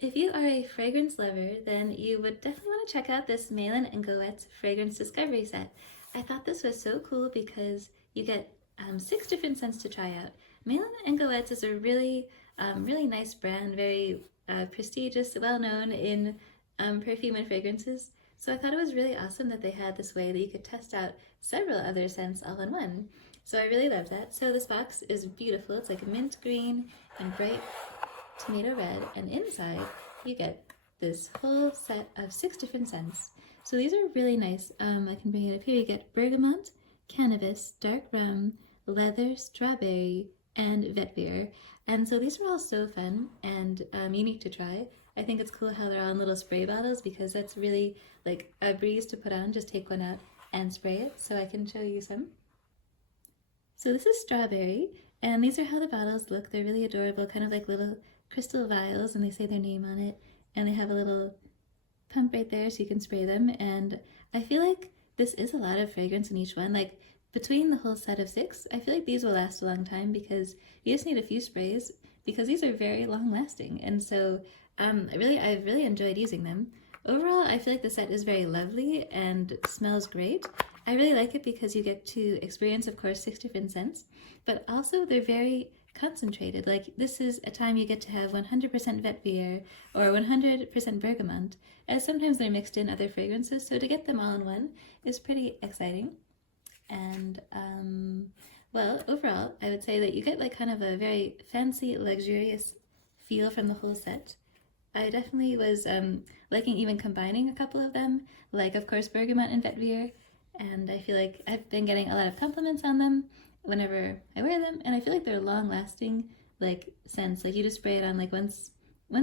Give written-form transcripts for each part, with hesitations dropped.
If you are a fragrance lover, then you would definitely want to check out this Malin+Goetz Fragrance Discovery Set. I thought this was so cool because you get 6 different scents to try out. Malin+Goetz is a really nice brand, very prestigious, well known in perfume and fragrances. So I thought it was really awesome that they had this way that you could test out several other scents all in one. So I really love that. So this box is beautiful. It's like mint green and bright tomato red, and inside you get this whole set of 6 different scents. So these are really nice. I can bring it up here. You get bergamot, cannabis, dark rum, leather, strawberry, and vetiver. And so these are all so fun and unique to try. I think it's cool how they're all in little spray bottles because that's really like a breeze to put on. Just take one out and spray it. So I can show you some. So this is strawberry, and these are how the bottles look. They're really adorable, kind of like little crystal vials, and they say their name on it, and they have a little pump right there so you can spray them. And I feel like this is a lot of fragrance in each one. Like between the whole set of 6, I feel like these will last a long time because you just need a few sprays because these are very long lasting. And so I've really enjoyed using them. Overall, I feel like the set is very lovely and smells great. I really like it because you get to experience, of course, 6 different scents, but also they're very concentrated. Like this is a time you get to have 100% vetiver or 100% bergamot, as sometimes they're mixed in other fragrances. So to get them all in one is pretty exciting. And well, overall, I would say that you get like kind of a very fancy, luxurious feel from the whole set. I definitely was liking even combining a couple of them, like of course bergamot and vetiver, and I feel like I've been getting a lot of compliments on them whenever I wear them, and I feel like they're long lasting like scents. Like you just spray it on like once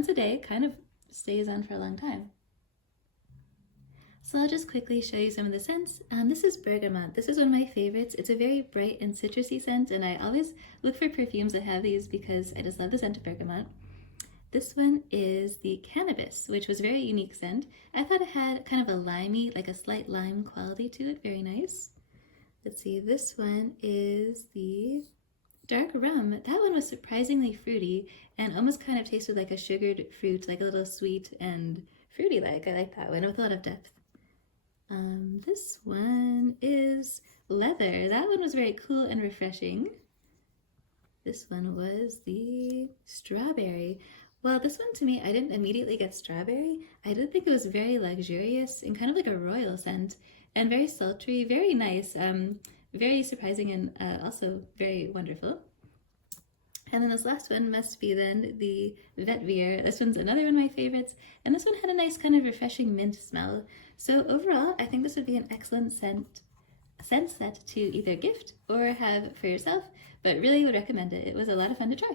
a day, kind of stays on for a long time. So I'll just quickly show you some of the scents. This is bergamot. This is one of my favorites. It's a very bright and citrusy scent, and I always look for perfumes that have these because I just love the scent of bergamot. This one is the cannabis, which was a very unique scent. I thought it had kind of a limey, like a slight lime quality to it. Very nice. Let's see, this one is the dark rum. That one was surprisingly fruity and almost kind of tasted like a sugared fruit, like a little sweet and fruity-like. I like that one with a lot of depth. This one is leather. That one was very cool and refreshing. This one was the strawberry. Well, this one to me, I didn't immediately get strawberry. I did think it was very luxurious and kind of like a royal scent and very sultry, very nice, very surprising and also very wonderful. And then this last one must be then the vetiver. This one's another one of my favorites, and this one had a nice kind of refreshing mint smell. So overall, I think this would be an excellent scent set to either gift or have for yourself, but really would recommend it. It was a lot of fun to try.